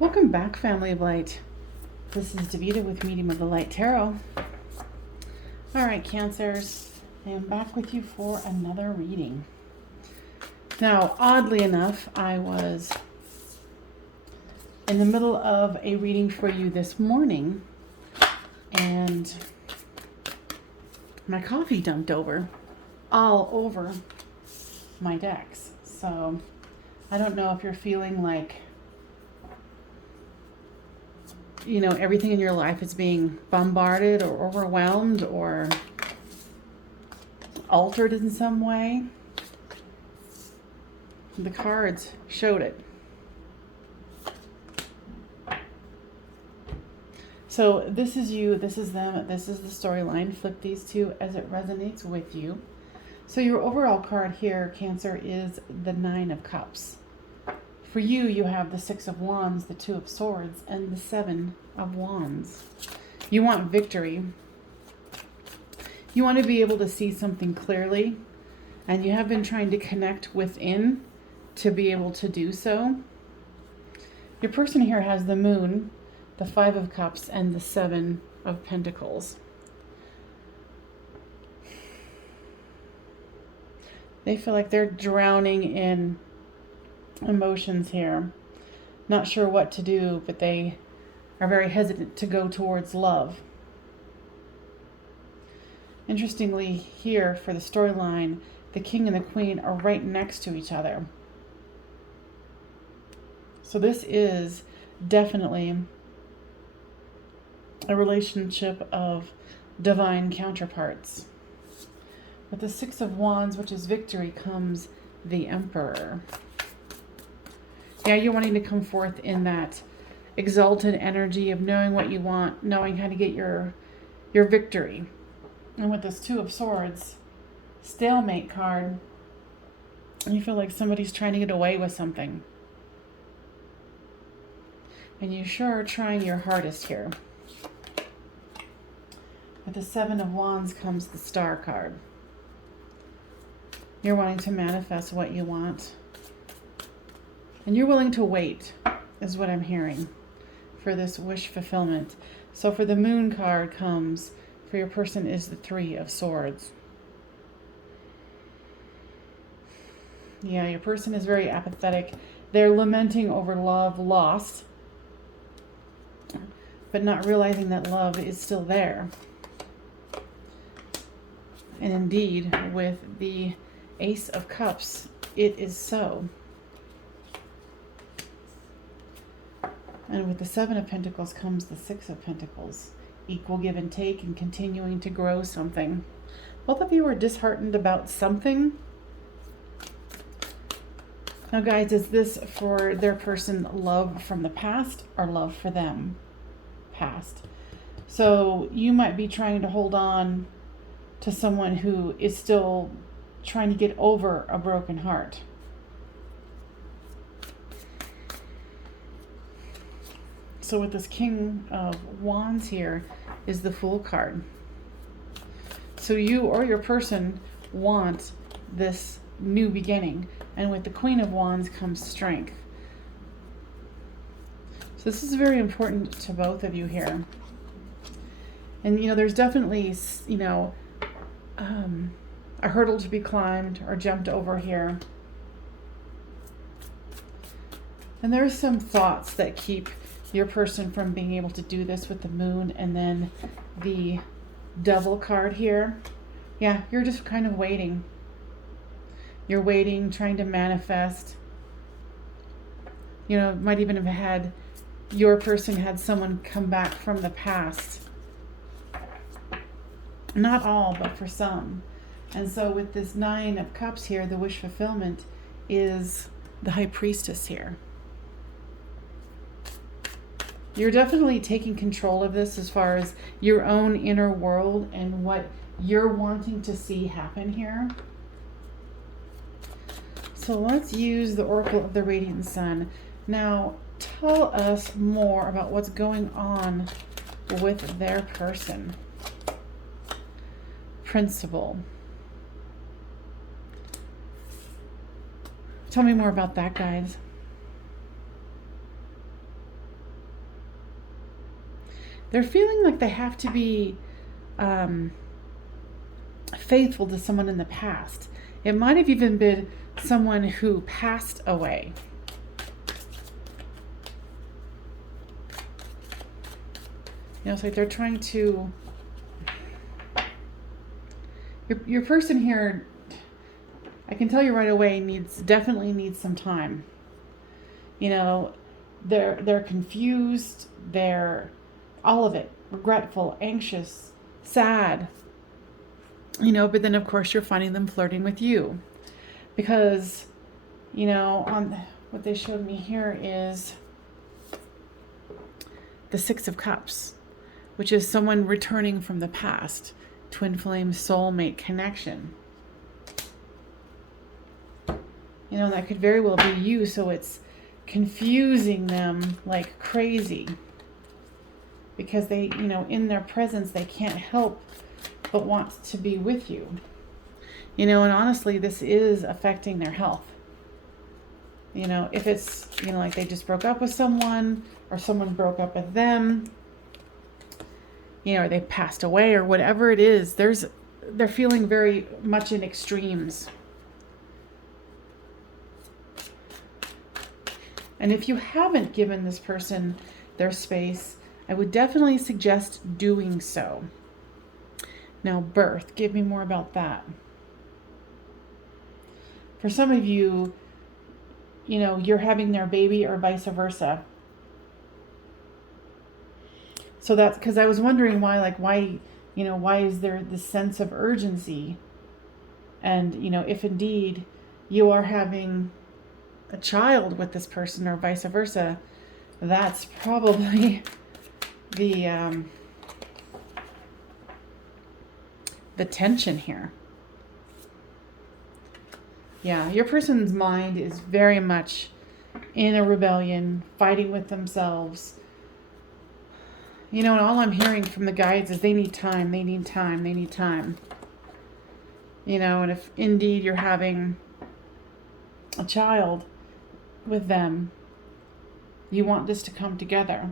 Welcome back, family of light. This is Davita with Medium of the Light Tarot. All right, Cancers, I am back with you for another reading. Now, oddly enough, I was in the middle of a reading for you this morning, and my coffee dumped all over my decks. So, I don't know if you're feeling like everything in your life is being bombarded or overwhelmed or altered in some way. The cards showed it. So this is you, this is them, this is the storyline. Flip these two as it resonates with you. So your overall card here, Cancer, is the Nine of Cups. For you, you have the Six of Wands, the Two of Swords, and the Seven of Wands. You want victory. You want to be able to see something clearly, and you have been trying to connect within to be able to do so. Your person here has the Moon, the Five of Cups, and the Seven of Pentacles. They feel like they're drowning in emotions here, not sure what to do, but they are very hesitant to go towards love. Interestingly, here for the storyline, the King and the Queen are right next to each other. So this is definitely a relationship of divine counterparts. With the Six of Wands, which is victory, comes the Emperor. Yeah, you're wanting to come forth in that exalted energy of knowing what you want, knowing how to get your victory. And with this Two of Swords, stalemate card, you feel like somebody's trying to get away with something. And you sure are trying your hardest here. With the Seven of Wands comes the Star card. You're wanting to manifest what you want. And you're willing to wait, is what I'm hearing, for this wish fulfillment. So for the Moon card comes, for your person, is the Three of Swords. Yeah, your person is very apathetic. They're lamenting over love lost, but not realizing that love is still there. And indeed, with the Ace of Cups, it is so. And with the Seven of Pentacles comes the Six of Pentacles. Equal give and take and continuing to grow something. Both of you are disheartened about something. Now guys, is this for their person love from the past or love for them past? So you might be trying to hold on to someone who is still trying to get over a broken heart. So with this King of Wands here is the Fool card. So you or your person want this new beginning. And with the Queen of Wands comes strength. So this is very important to both of you here. And there's definitely, a hurdle to be climbed or jumped over here. And there's some thoughts that keep your person from being able to do this with the Moon, and then the Devil card here. Yeah, you're just kind of waiting. You're waiting, trying to manifest. Might even have had your person had someone come back from the past. Not all, but for some. And so with this Nine of Cups here, the wish fulfillment is the High Priestess here. You're definitely taking control of this as far as your own inner world and what you're wanting to see happen here. So let's use the Oracle of the Radiant Sun. Now, tell us more about what's going on with their person. Principle. Tell me more about that, guys. they're feeling like they have to be faithful to someone in the past. It might have even been someone who passed away. It's like they're trying to... Your person here, I can tell you right away, definitely needs some time. They're confused, they're all of it, regretful, anxious, sad. But then of course you're finding them flirting with you. Because, on what they showed me here is the Six of Cups, which is someone returning from the past. Twin flame soulmate connection. That could very well be you, so it's confusing them like crazy. Because they, in their presence, they can't help but want to be with you. And honestly, this is affecting their health. If it's, like they just broke up with someone, or someone broke up with them, or they passed away, or whatever it is, they're feeling very much in extremes. And if you haven't given this person their space, I would definitely suggest doing so. Now, birth, give me more about that. For some of you, you're having their baby or vice versa. So that's because I was wondering why is there this sense of urgency? And, if indeed you are having a child with this person or vice versa, that's probably the tension here. Yeah, your person's mind is very much in a rebellion, fighting with themselves. And all I'm hearing from the guides is they need time, they need time, they need time. And if indeed you're having a child with them, you want this to come together.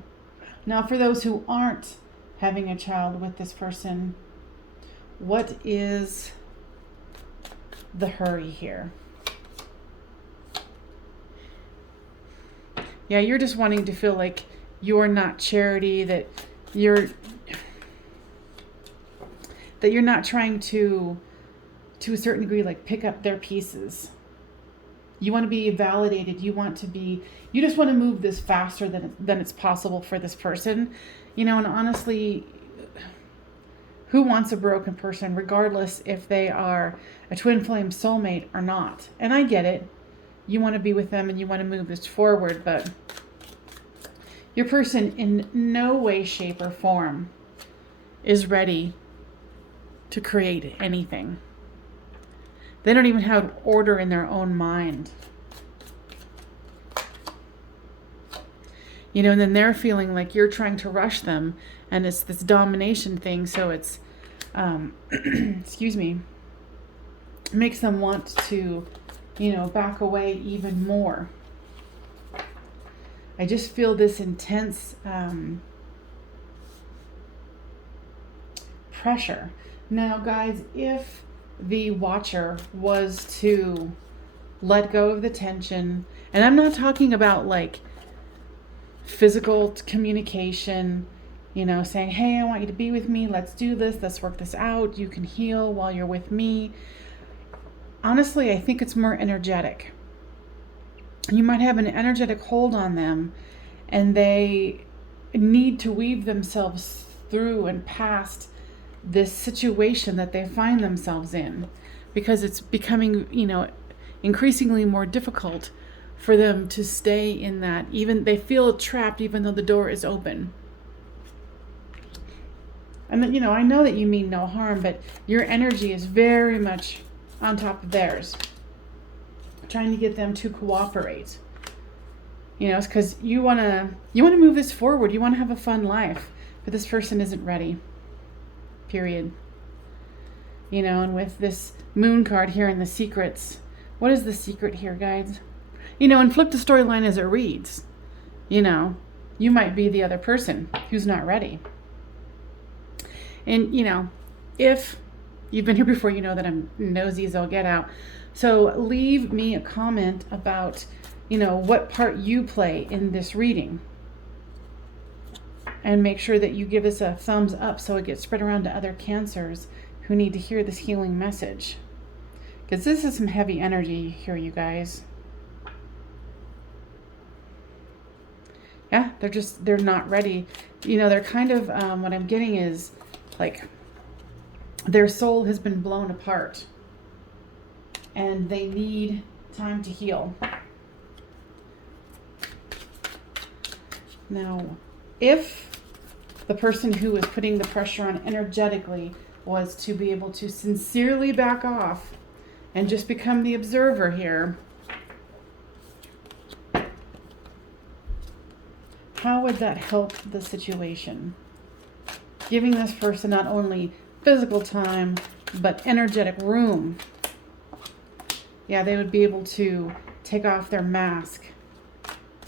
Now, for those who aren't having a child with this person, what is the hurry here? Yeah, you're just wanting to feel like you're not charity, that you're not trying to a certain degree, like pick up their pieces. You want to be validated. You just want to move this faster than it's possible for this person. And honestly, who wants a broken person, regardless if they are a twin flame soulmate or not? And I get it. You want to be with them and you want to move this forward, but your person in no way, shape, or form is ready to create anything. They don't even have order in their own mind. And then they're feeling like you're trying to rush them, and it's this domination thing, so it's, excuse me, makes them want to, back away even more. I just feel this intense pressure. Now, guys, if the watcher was to let go of the tension, and I'm not talking about like physical communication, saying, hey, I want you to be with me, let's do this, let's work this out, you can heal while you're with me. Honestly, I think it's more energetic. You might have an energetic hold on them, and they need to weave themselves through and past this situation that they find themselves in, because it's becoming, increasingly more difficult for them to stay in that. Even they feel trapped even though the door is open. And then, I know that you mean no harm, but your energy is very much on top of theirs, trying to get them to cooperate. It's because you want to move this forward. You want to have a fun life, but this person isn't ready. Period. And with this moon card here in the secrets, what is the secret here, guys? And flip the storyline as it reads. You might be the other person who's not ready. And, if you've been here before, you know that I'm nosy as I'll get out. So leave me a comment about, what part you play in this reading. And make sure that you give us a thumbs up so it gets spread around to other Cancers who need to hear this healing message. Because this is some heavy energy here, you guys. Yeah, they're not ready. They're kind of, what I'm getting is like their soul has been blown apart and they need time to heal. Now, if the person who is putting the pressure on energetically was to be able to sincerely back off and just become the observer here, how would that help the situation? Giving this person not only physical time, but energetic room. Yeah, they would be able to take off their mask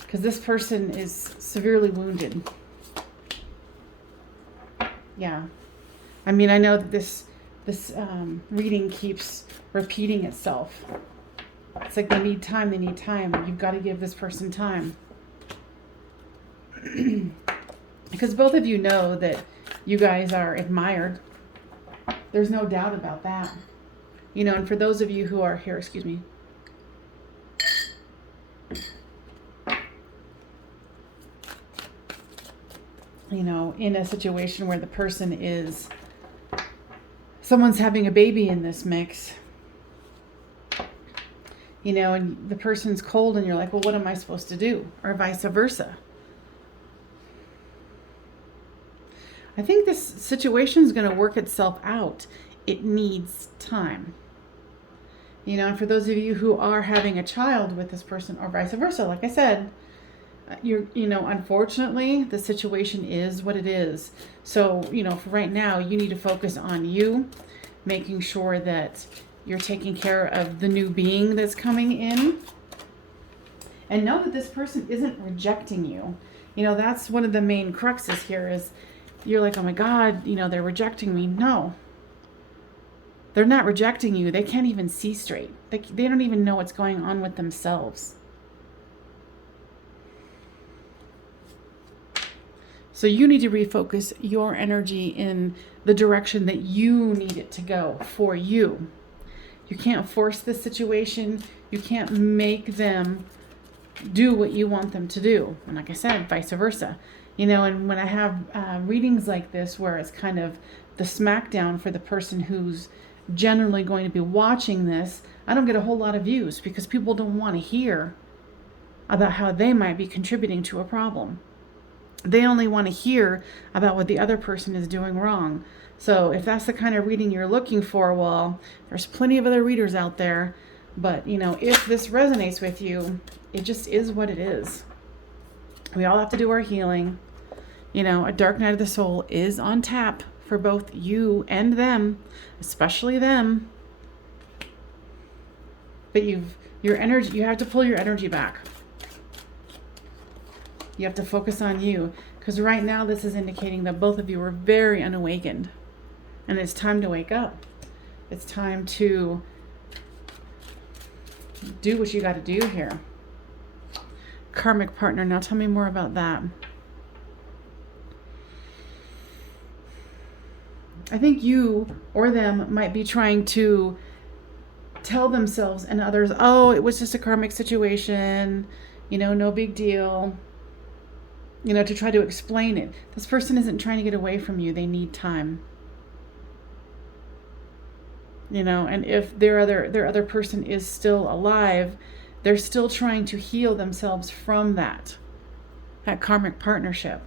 because this person is severely wounded. Yeah. I mean, I know that this reading keeps repeating itself. It's like they need time. You've got to give this person time. Because both of you know that you guys are admired. There's no doubt about that. And for those of you who are here, excuse me. In a situation where the person is, someone's having a baby in this mix, and the person's cold and you're like, well, what am I supposed to do? Or vice versa. I think this situation is going to work itself out. It needs time. And for those of you who are having a child with this person or vice versa, like I said, unfortunately, the situation is what it is. So, for right now, you need to focus on you, making sure that you're taking care of the new being that's coming in. And know that this person isn't rejecting you. That's one of the main cruxes here is you're like, oh my God, they're rejecting me. No, they're not rejecting you. They can't even see straight. They don't even know what's going on with themselves. So you need to refocus your energy in the direction that you need it to go for you. You can't force this situation. You can't make them do what you want them to do. And like I said, vice versa. And when I have readings like this where it's kind of the smackdown for the person who's generally going to be watching this, I don't get a whole lot of views because people don't want to hear about how they might be contributing to a problem. They only want to hear about what the other person is doing wrong. So if that's the kind of reading you're looking for, well, there's plenty of other readers out there. But, if this resonates with you, it just is what it is. We all have to do our healing. A dark night of the soul is on tap for both you and them, especially them. But you have to pull your energy back. You have to focus on you, because right now this is indicating that both of you are very unawakened, and it's time to wake up. It's time to do what you got to do here. Karmic partner. Now tell me more about that. I think you or them might be trying to tell themselves and others, oh, it was just a karmic situation, no big deal. To try to explain it. This person isn't trying to get away from you. They need time. And if their other person is still alive, they're still trying to heal themselves from that karmic partnership.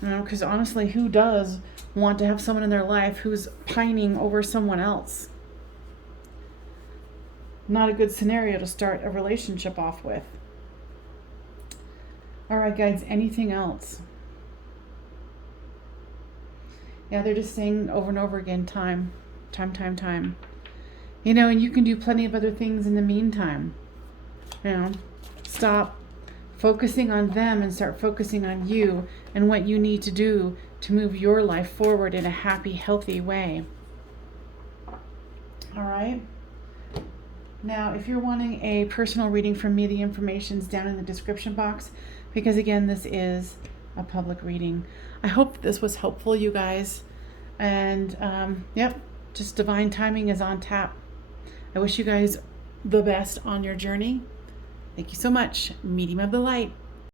Because honestly, who does want to have someone in their life who's pining over someone else? Not a good scenario to start a relationship off with. All right, guys, anything else? Yeah, they're just saying over and over again, time. And you can do plenty of other things in the meantime. Stop focusing on them and start focusing on you and what you need to do to move your life forward in a happy, healthy way. All right. Now, if you're wanting a personal reading from me, the information's down in the description box, because again, this is a public reading. I hope this was helpful, you guys. And yep, just divine timing is on tap. I wish you guys the best on your journey. Thank you so much. Medium of the light.